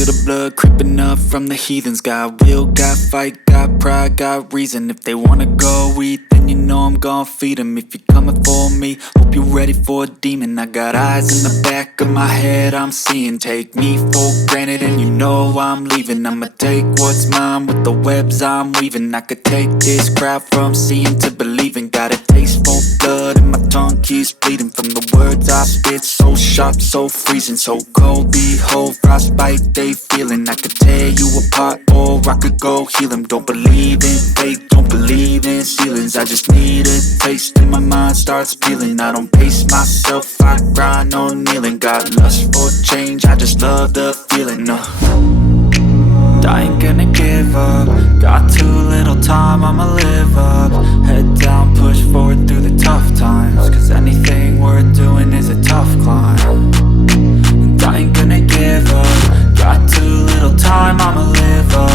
feel the blood creeping up from the heathens. Got will, got fight, got pride, got reason. If they wanna go eat, then you know I'm gon' feed them. If you're coming for me, hope you're ready for a demon. I got eyes in the back of my head, I'm seeing. Take me for granted and you know I'm leaving. I'ma take what's mine with the webs I'm weaving. I could take this crowd from seeing to believing. Got a taste for blood and my tongue keeps bleeding from the words I spit. So sharp, so freezing, so cold. Behold, frostbite they feeling. I could tear you apart or I could go heal them. Don't believe in fate, don't believe in ceilings. I just need a taste and my mind starts peeling. I don't pace myself, I grind on kneeling. Got lust for change, I just love the feeling. I ain't gonna give up. Got too little time, I'ma live up. Head down, push forward through the tough times. Cause anything worth doing is a tough climb. And I ain't gonna give up. Got too little time, I'ma live up.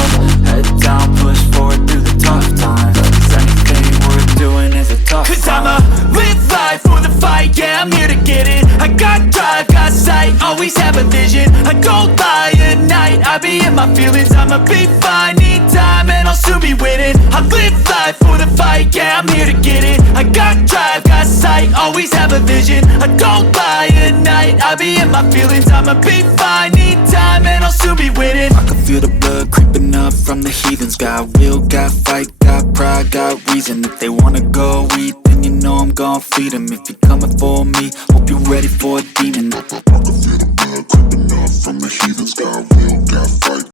Head down, push forward through the tough times. Cause anything worth doing is a tough climb. Cause I'ma live life for the fight, yeah, I'm here to get it. I got drive, got sight, always have a vision. I don't lie at night, I be in my feelings. I'ma be fine, need time and I'll soon be winning. I live life for the fight, yeah, I'm here to get it. I got drive, got sight, always have a vision. I don't lie at night, I be in my feelings. I'ma be fine, need time and I'll soon be winning. I can feel the blood creeping up from the heathens. Got will, got fight, got pride, got reason. If they wanna go eat, then you know I'm gon' feed them. If you're coming for me, hope you're ready for a demon. I can feel the blood creeping up from the heathens. Got will, got fight.